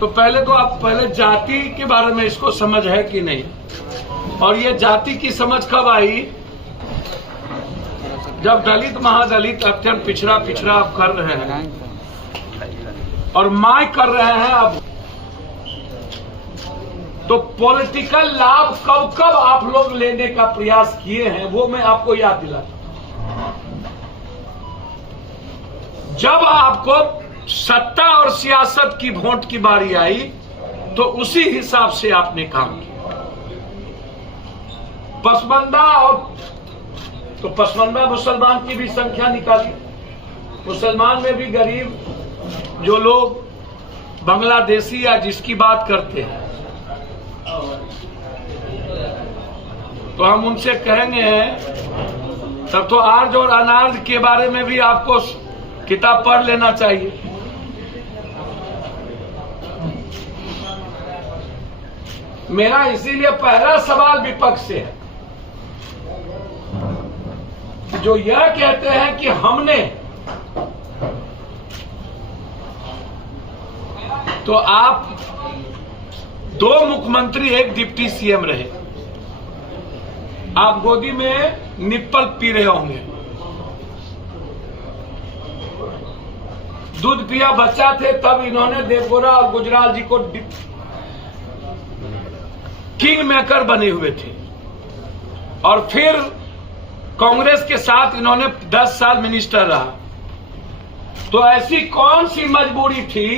तो पहले तो आप जाति के बारे में इसको समझ है कि नहीं, और ये जाति की समझ कब आई जब दलित महादलित अत्यंत पिछड़ा आप कर रहे हैं और माय कर रहे हैं अब, तो पॉलिटिकल लाभ कब कब आप लोग लेने का प्रयास किए हैं वो मैं आपको याद दिलाता हूं। जब आपको सत्ता और सियासत की वोट की बारी आई तो उसी हिसाब से आपने काम किया। पसमानदा और तो पसमानदा मुसलमान की भी संख्या निकाली, मुसलमान में भी गरीब जो लोग बांग्लादेशी या जिसकी बात करते हैं, तो हम उनसे कहेंगे तब तो आर्ज और अनार्ज के बारे में भी आपको किताब पढ़ लेना चाहिए। मेरा इसीलिए पहला सवाल विपक्ष से है, जो यह कहते हैं कि हमने, तो आप 2 मुख्यमंत्री 1 डिप्टी सीएम रहे, आप गोदी में निप्पल पी रहे होंगे, दूध पिया बच्चा थे, तब इन्होंने देवगौड़ा और गुजराल जी को किंग मेकर बने हुए थे, और फिर कांग्रेस के साथ इन्होंने 10 साल मिनिस्टर रहा। तो ऐसी कौन सी मजबूरी थी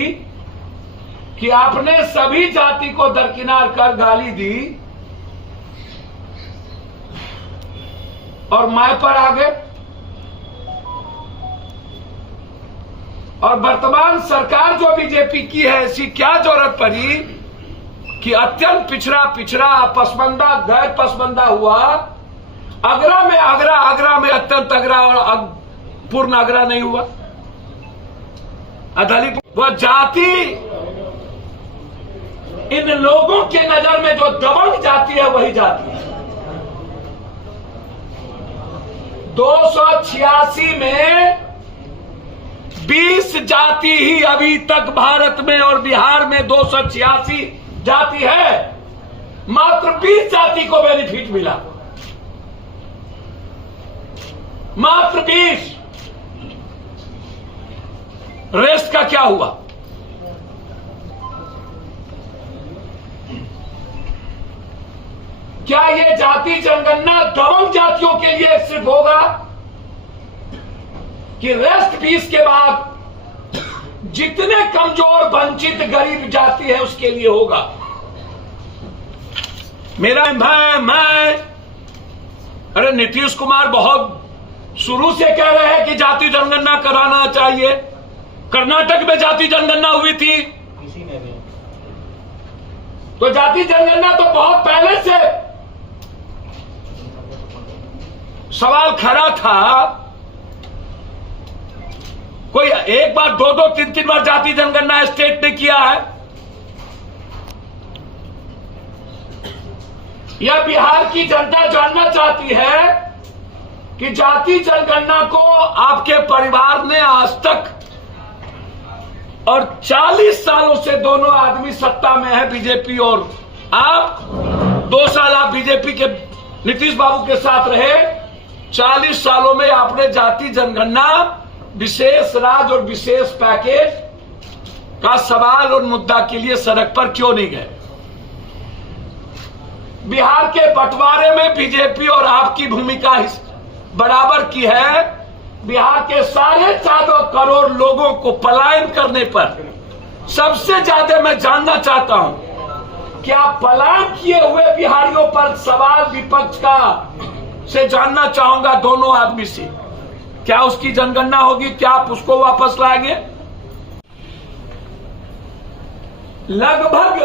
कि आपने सभी जाति को दरकिनार कर गाली दी और माय पर आ गए? और वर्तमान सरकार जो बीजेपी की है, ऐसी क्या जरूरत पड़ी कि अत्यंत पिछड़ा पसमानदा गैर पसमानदा हुआ, आगरा में अत्यंत अग्रा और पूर्ण आगरा नहीं हुआ, दलित वह जाति, इन लोगों के नजर में जो दबंग जाति है वही जाति है। 286 में 20 जाति ही अभी तक भारत में और बिहार में 286 जाति है, मात्र 20 जाति को बेनिफिट मिला, मात्र 20। रेस्ट का क्या हुआ? क्या ये जाति जनगणना दबंग जातियों के लिए सिर्फ होगा कि रेस्ट 20 के बाद जितने कमजोर वंचित गरीब जाति है उसके लिए होगा? मेरा मैं अरे नीतीश कुमार बहुत शुरू से कह रहे हैं कि जाति जनगणना कराना चाहिए। कर्नाटक में जाति जनगणना हुई थी, तो जाति जनगणना तो बहुत पहले से सवाल खड़ा था। कोई एक बार 2-2, 3-3 बार जाति जनगणना स्टेट ने किया है। यह बिहार की जनता जानना चाहती है कि जाति जनगणना को आपके परिवार ने आज तक, और 40 सालों से दोनों आदमी सत्ता में है, बीजेपी और आप, 2 साल आप बीजेपी के नीतीश बाबू के साथ रहे, 40 सालों में आपने जाति जनगणना, विशेष राज्य और विशेष पैकेज का सवाल और मुद्दा के लिए सड़क पर क्यों नहीं गए? बिहार के बंटवारे में बीजेपी और आपकी भूमिका बराबर की है। बिहार के 4.25 करोड़ लोगों को पलायन करने पर सबसे ज्यादा मैं जानना चाहता हूं, क्या पलायन किए हुए बिहारियों पर सवाल विपक्ष का से जानना चाहूंगा दोनों आदमी से, क्या उसकी जनगणना होगी? क्या आप उसको वापस लाएंगे? लगभग,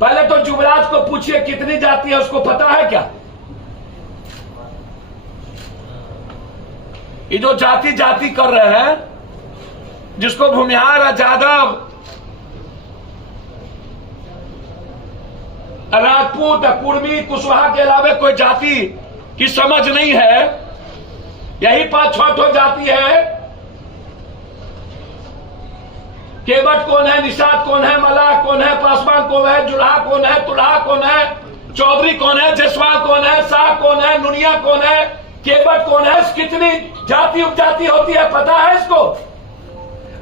पहले तो युवराज को पूछिए कितनी जाति है, उसको पता है क्या? ये जो जाति जाति कर रहे हैं, जिसको भूमिहार, यादव, राजपूत, कुर्मी, कुशवाहा के अलावा कोई जाति की समझ नहीं है, यही 5-6 जाति है। केवट कौन है, निषाद कौन है, मलाह कौन है, पासवान कौन है, जुल्हा कौन है, तुल्हा कौन है, चौधरी कौन है, जसवाल कौन है, शाह कौन है, नुनिया कौन है, केवट कौन है, कितनी जाति उपजाति होती है पता है इसको?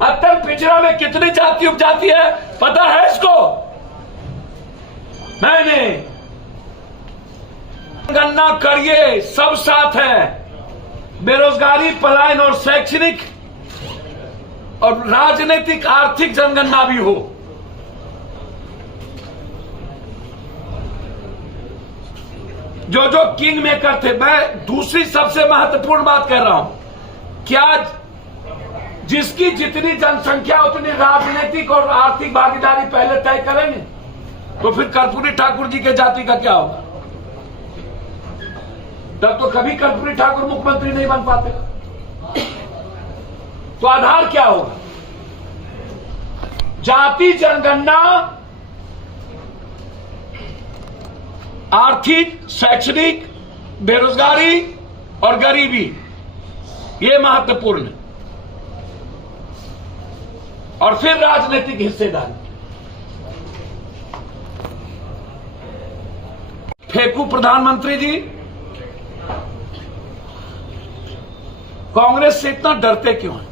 अत्यंत पिछड़ा में कितनी जाति उपजाति है पता है इसको? मैंने गणना करिए, सब साथ है। बेरोजगारी, पलायन और शैक्षणिक और राजनीतिक आर्थिक जनगणना भी हो। जो जो किंग मेकर थे, मैं दूसरी सबसे महत्वपूर्ण बात कर रहा हूं, क्या जिसकी जितनी जनसंख्या उतनी राजनीतिक और आर्थिक भागीदारी पहले तय करेंगे, तो फिर कर्पूरी ठाकुर जी के जाति का क्या होगा? तब तो कभी कर्पूरी ठाकुर मुख्यमंत्री नहीं बन पाते। तो आधार क्या होगा? जाति जनगणना आर्थिक, शैक्षणिक, बेरोजगारी और गरीबी, ये महत्वपूर्ण है। और फिर राजनीतिक हिस्सेदारी। फेंकू प्रधानमंत्री जी, कांग्रेस से इतना डरते क्यों हैं?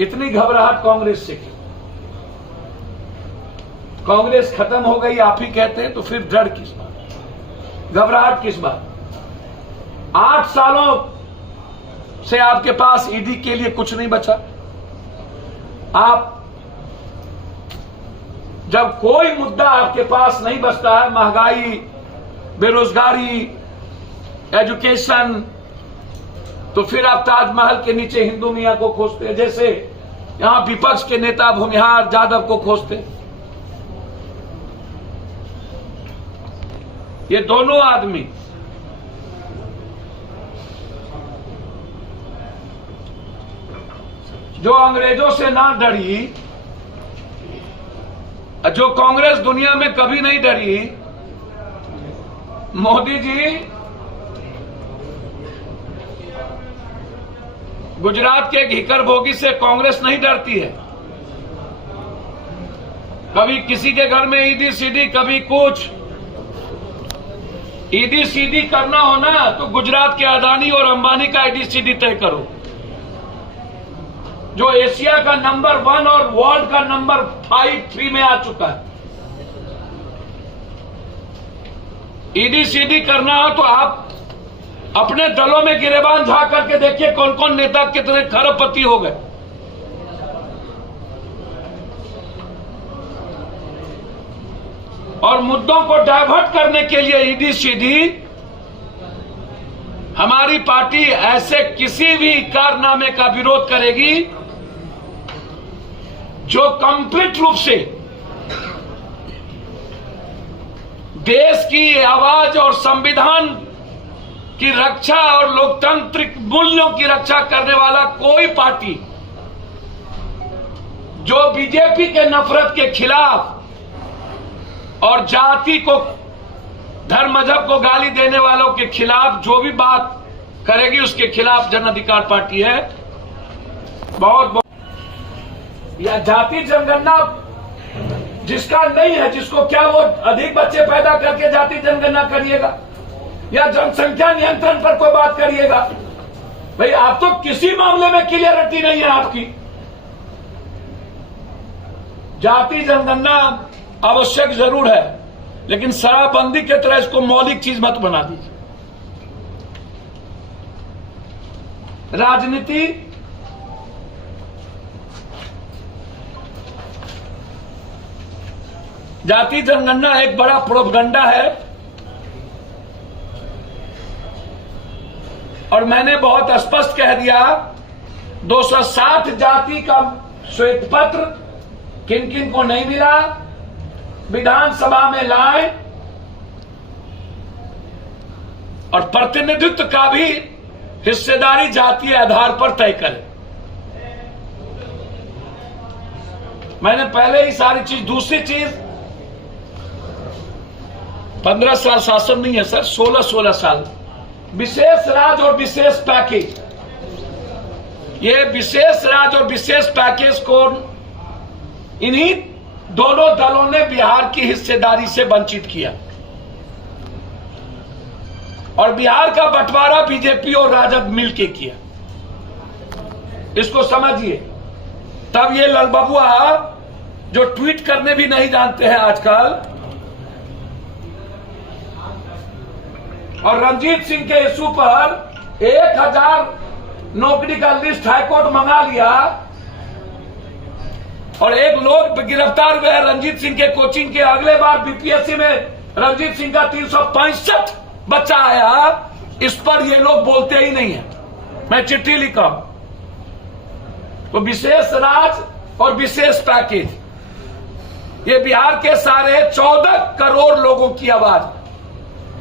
इतनी घबराहट कांग्रेस से क्यों? कांग्रेस खत्म हो गई आप ही कहते हैं, तो फिर डर किस बात, घबराहट किस बात? 8 सालों से आपके पास ईडी के लिए कुछ नहीं बचा। आप जब कोई मुद्दा आपके पास नहीं बचता है, महंगाई, बेरोजगारी, एजुकेशन, तो फिर आप ताजमहल के नीचे हिंदू मियां को खोजते हैं, जैसे यहां विपक्ष के नेता भूमिहार जाधव को खोजते। ये दोनों आदमी जो अंग्रेजों से ना डरी, जो कांग्रेस दुनिया में कभी नहीं डरी, मोदी जी गुजरात के घीकर भोगी से कांग्रेस नहीं डरती है। कभी किसी के घर में ईदी सीधी, कभी कुछ। ईदी सीधी करना हो ना तो गुजरात के अदानी और अंबानी का ईदी सीधी तय करो, जो एशिया का नंबर 1 और वर्ल्ड का नंबर 5-3 में आ चुका है। ईदी सीधी करना हो तो आप अपने दलों में गिरेबान झांक करके देखिए कौन कौन नेता कितने खरबपति हो गए। और मुद्दों को डाइवर्ट करने के लिए ईदी सीधी, हमारी पार्टी ऐसे किसी भी कारनामे का विरोध करेगी जो कंप्लीट रूप से देश की आवाज और संविधान की रक्षा और लोकतांत्रिक मूल्यों की रक्षा करने वाला कोई पार्टी जो बीजेपी के नफरत के खिलाफ और जाति को, धर्म मजहब को गाली देने वालों के खिलाफ जो भी बात करेगी उसके खिलाफ जन अधिकार पार्टी है। बहुत या जाति जनगणना जिसका नहीं है, जिसको क्या वो अधिक बच्चे पैदा करके जाति जनगणना करिएगा या जनसंख्या नियंत्रण पर कोई बात करिएगा? भाई आप तो किसी मामले में क्लियरिटी नहीं है आपकी। जाति जनगणना आवश्यक जरूर है, लेकिन शराबबंदी के तरह इसको मौलिक चीज मत बना दीजिए। राजनीति जाति जनगणना एक बड़ा प्रोपगंडा है, और मैंने बहुत स्पष्ट कह दिया 260 जाति का श्वेत पत्र किन किन को नहीं मिला, विधानसभा में लाए और प्रतिनिधित्व का भी हिस्सेदारी जातीय आधार पर तय करें। मैंने पहले ही सारी चीज। दूसरी चीज, 15 साल शासन नहीं है सर, 16 साल विशेष राज और विशेष पैकेज। ये विशेष राज्य और विशेष पैकेज को इन्हीं दोनों दलों ने बिहार की हिस्सेदारी से वंचित किया और बिहार का बंटवारा बीजेपी और राजद मिलके किया। इसको समझिए। तब ये ललबबुआ जो ट्वीट करने भी नहीं जानते हैं आजकल, और रंजीत सिंह के इशू पर 1000 नौकरी का लिस्ट हाईकोर्ट मंगा लिया और एक लोग गिरफ्तार हुए रंजीत सिंह के कोचिंग के। अगले बार बीपीएससी में रंजीत सिंह का 365 बच्चा आया, इस पर ये लोग बोलते ही नहीं है। मैं चिट्ठी लिखा। तो विशेष राज्य और विशेष पैकेज, ये बिहार के सारे 14 करोड़ लोगों की आवाज